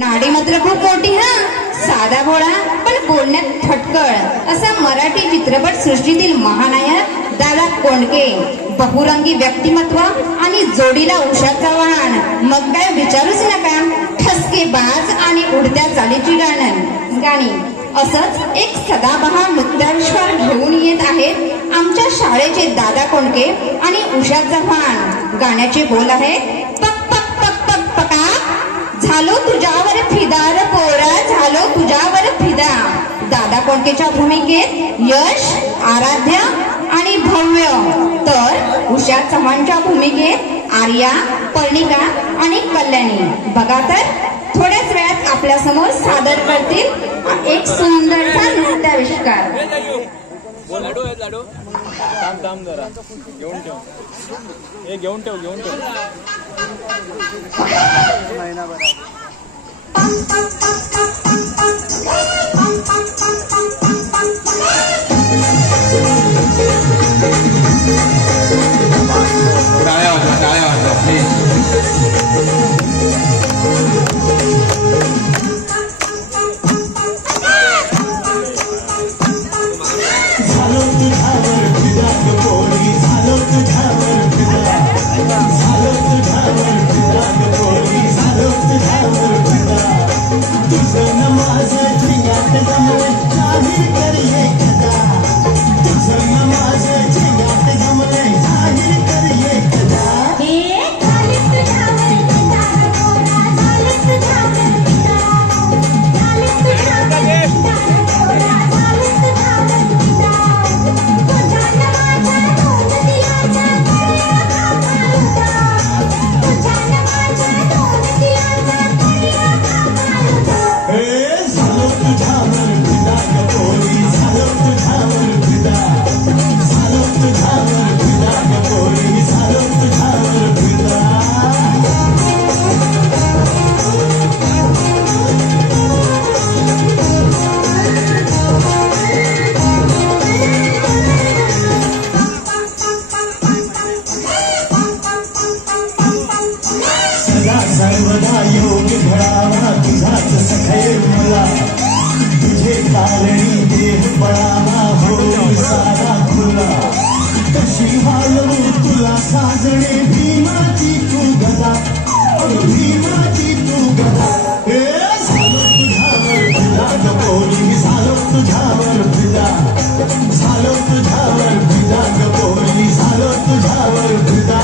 नाडी मात्र खूप मोठी हा, साधा भोळा पण बोलण्यात फटकळ असा मराठी चित्रपट सृष्टीतील महानायक दादा कोंडके. बहुरंगी व्यक्तिमत्व आणि जोडीला उषा चव्हाण, मग काय विचारूच नका. ठसकेबाज आणि उडत्या चालीची गाणी. असंच एक सदाबहार नृत्याविष्कार घेऊन येत आहेत आमच्या शाळेचे दादा कोंडके आणि उषा चव्हाण. गाण्याचे बोल आहेत पक पक पक पक पका, झालो तुझ्यावर फिदा र पोरा, झालो तुझ्यावर फिदा. दादा कोंडकेच्या भूमिकेत यश, आराध्य आणि भव्य, तर उषा चव्हाणच्या भूमिकेत आर्या, पर्णिका आणि कल्याणी. बघा तर थोड्याच वेळात आपल्या समोर सादर करतील एक सुंदरसा नृत्याविष्कार. घेऊन ठेव सर्वदा योग घडावा तुझाच सखैर मला, तुझे कारणी देह पळावा होईल सारा खुला. कशी वाळवू तुला साजणे भीमाची तू गदा, भीमाची तू गदा. झालो तुझ्यावर फिदा गपोरी, झालो तुझ्यावर फिदा, झालो तुझ्यावर फिदा गपोरी, झालो तुझ्यावर फिदा.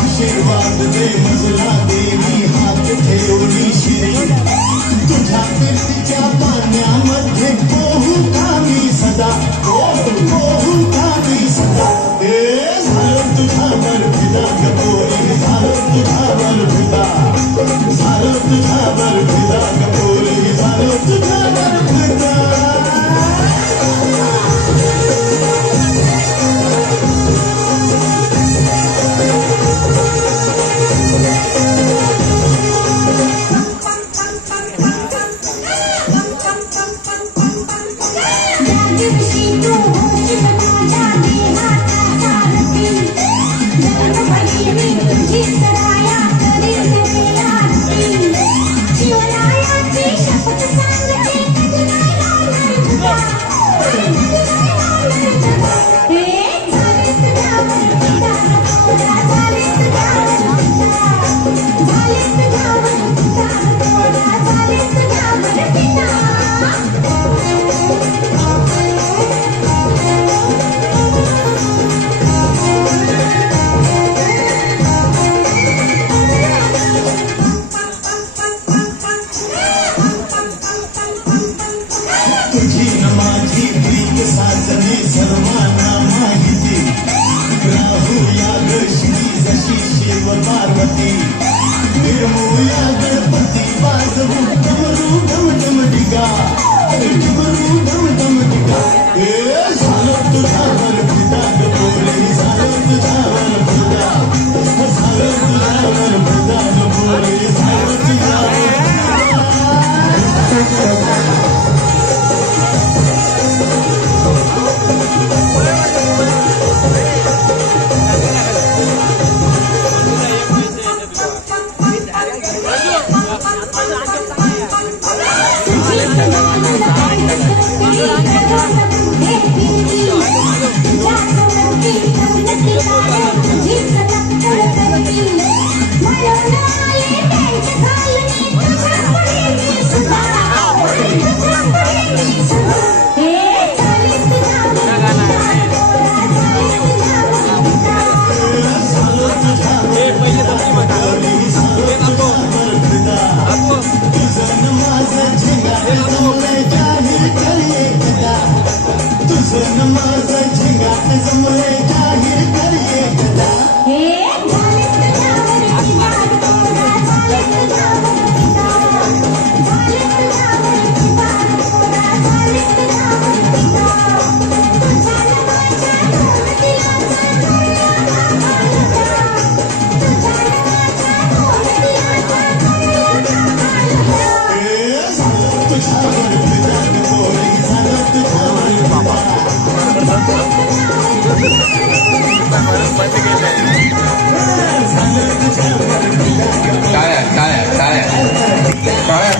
आशीर्वाद दे मजला देवी हात ठेवली शिरी, तुझ्या कीर्तीच्या पाण्यामध्ये पोहू का मी सदा, पोहू का मी सदा. झालो तुझ्यावर फिदा गपोरी, झालो तुझ्यावर फिदा, झालो तुझ्यावर फिदा गपोरी, झालो तुझ्यावर फिदा. Hey, पार्वती निर्मूया गणपती वाजवू डमरू डम डम डिगा डमरू डम डम डिगा झालं तुझ्यावर फिदा बोले झालं तुझ्यावर फिदा झालं तुझ्यावर फिदा बोले झालं तुझ्यावर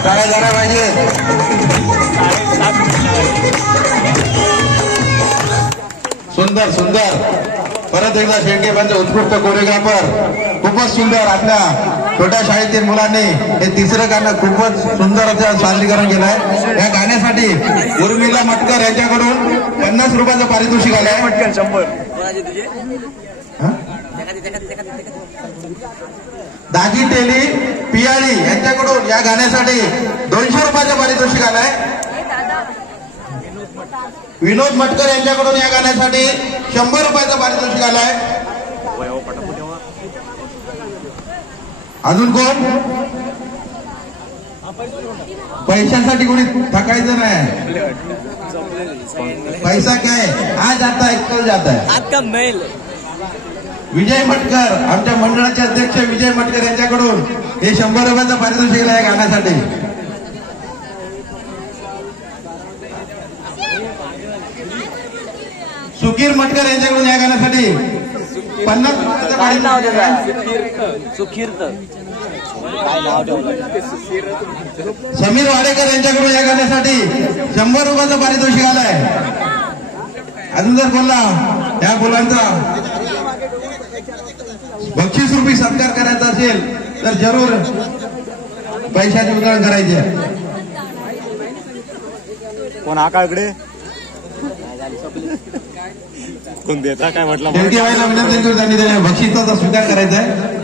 काय झालं पाहिजे. सुंदर सुंदर परत एकदा शेळकेबांचे उत्कृष्ट कोरिओग्राफर खूपच सुंदर. आपल्या छोट्या शाळेतील मुलांनी हे तिसरं गाणं खूपच सुंदर असं सादरीकरण केलं आहे. या गाण्यासाठी उर्मिला मटकर यांच्याकडून 50 रुपयाचं पारितोषिक आलं आहे. मटकर 100. दाजी टेली पियाळी यांच्याकडून या गाण्यासाठी 200 रुपयाचं पारितोषिक आलंय. विनोद मटकर यांच्याकडून या गाण्यासाठी 100 रुपयाचं पारितोषिक आलंय. अजून कोण? पैशासाठी कोणी थकायचं नाही. पैसा काय आज जाता है कल जाता है. आपका मेल. विजय मटकर आमच्या मंडळाचे अध्यक्ष विजय मटकर यांच्याकडून हे 100 रुपयाचं पारितोषिक आहे गाण्यासाठी. सुखीर मटकर यांच्याकडून या गाण्यासाठी 50 रुपयाचं पारितोषिक आहे. सुखीर्त काय नाव ठेवलं. समीर वाडेकर यांच्याकडून या गाण्यासाठी 100 रुपयाचं पारितोषिक आलंय. अजून जर बोलला या मुलांचा बक्षीस रूपी सत्कार करायचा असेल तर जरूर पैशाचे वितरण करायचे. कोण आकाळकडे कोण देता काय म्हटलं. शेळकेबाईला विनंती करू त्यांनी त्याच्या बक्षिसाचा स्वीकार करायचा आहे.